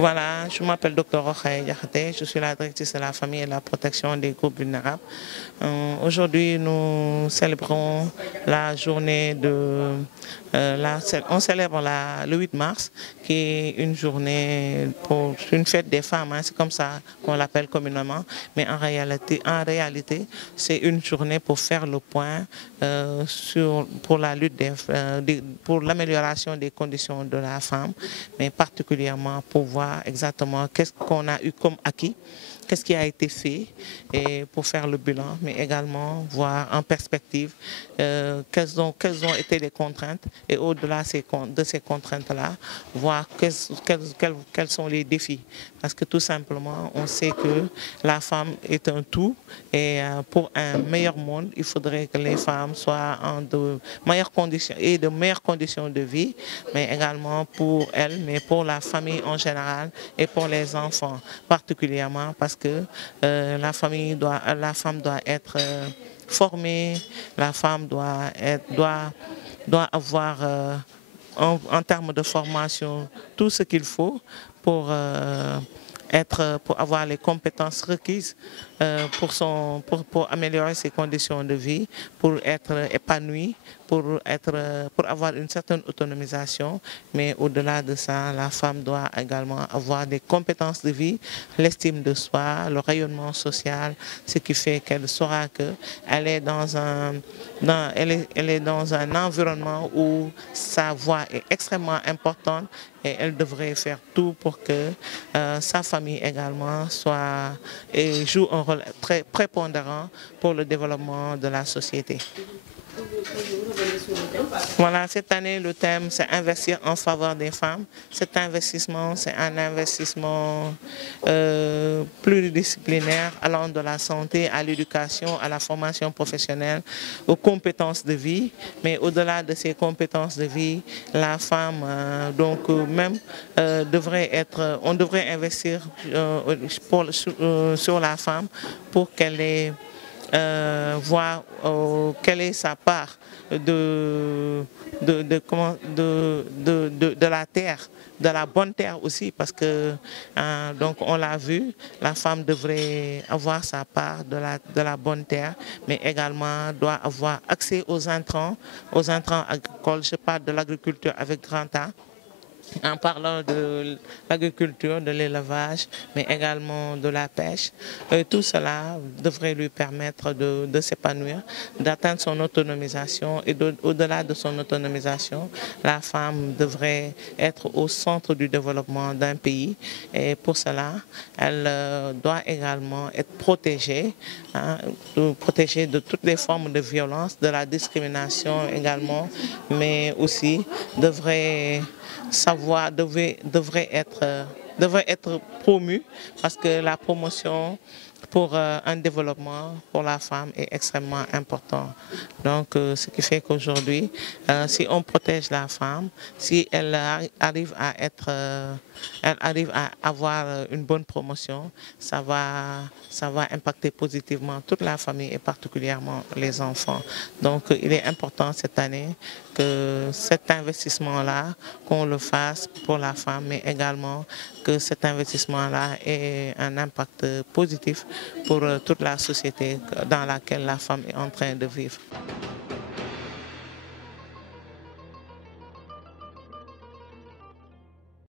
Voilà, je m'appelle Dr Rokhaya Diakhaté, je suis la directrice de la famille et de la protection des groupes vulnérables. Aujourd'hui, nous célébrons la journée de... on célèbre le 8 mars, qui est une journée pour une fête des femmes, hein, c'est comme ça qu'on l'appelle communément, mais en réalité c'est une journée pour faire le point pour la lutte pour l'amélioration des conditions de la femme, mais particulièrement pour voir exactement qu'est-ce qu'on a eu comme acquis, qu'est-ce qui a été fait et pour faire le bilan, mais également voir en perspective quelles ont été les contraintes et au-delà de ces contraintes-là, voir quels sont les défis. Parce que tout simplement, on sait que la femme est un tout et pour un meilleur monde, il faudrait que les femmes soient en de meilleures conditions de vie, mais également pour elles, mais pour la famille en général et pour les enfants particulièrement, parce que la femme doit être formée, la femme doit avoir en termes de formation tout ce qu'il faut pour avoir les compétences requises pour améliorer ses conditions de vie, pour être épanouie, pour avoir une certaine autonomisation. Mais au-delà de ça, la femme doit également avoir des compétences de vie, l'estime de soi, le rayonnement social, ce qui fait qu'elle saura qu'elle est dans un environnement où sa voix est extrêmement importante et elle devrait faire tout pour que sa famille également joue un rôle très prépondérant pour le développement de la société. Voilà, cette année, le thème, c'est investir en faveur des femmes. Cet investissement, c'est un investissement pluridisciplinaire allant de la santé à l'éducation, à la formation professionnelle, aux compétences de vie. Mais au-delà de ces compétences de vie, la femme, on devrait investir sur la femme pour qu'elle ait voir quelle est sa part de la terre, de la bonne terre aussi, parce que donc on l'a vu, la femme devrait avoir sa part de la bonne terre, mais également doit avoir accès aux intrants agricoles. Je parle de l'agriculture avec grand A, en parlant de l'agriculture, de l'élevage, mais également de la pêche. Tout cela devrait lui permettre de s'épanouir, d'atteindre son autonomisation. Et au-delà de son autonomisation, la femme devrait être au centre du développement d'un pays. Et pour cela, elle doit également être protégée, protégée de toutes les formes de violence, de la discrimination également, mais aussi devrait être promue, parce que la promotion pour un développement pour la femme est extrêmement important. Donc, ce qui fait qu'aujourd'hui, si on protège la femme, si elle arrive à avoir une bonne promotion, ça va impacter positivement toute la famille et particulièrement les enfants. Donc, il est important cette année que cet investissement-là, qu'on le fasse pour la femme, mais également que cet investissement-là ait un impact positif pour toute la société dans laquelle la femme est en train de vivre.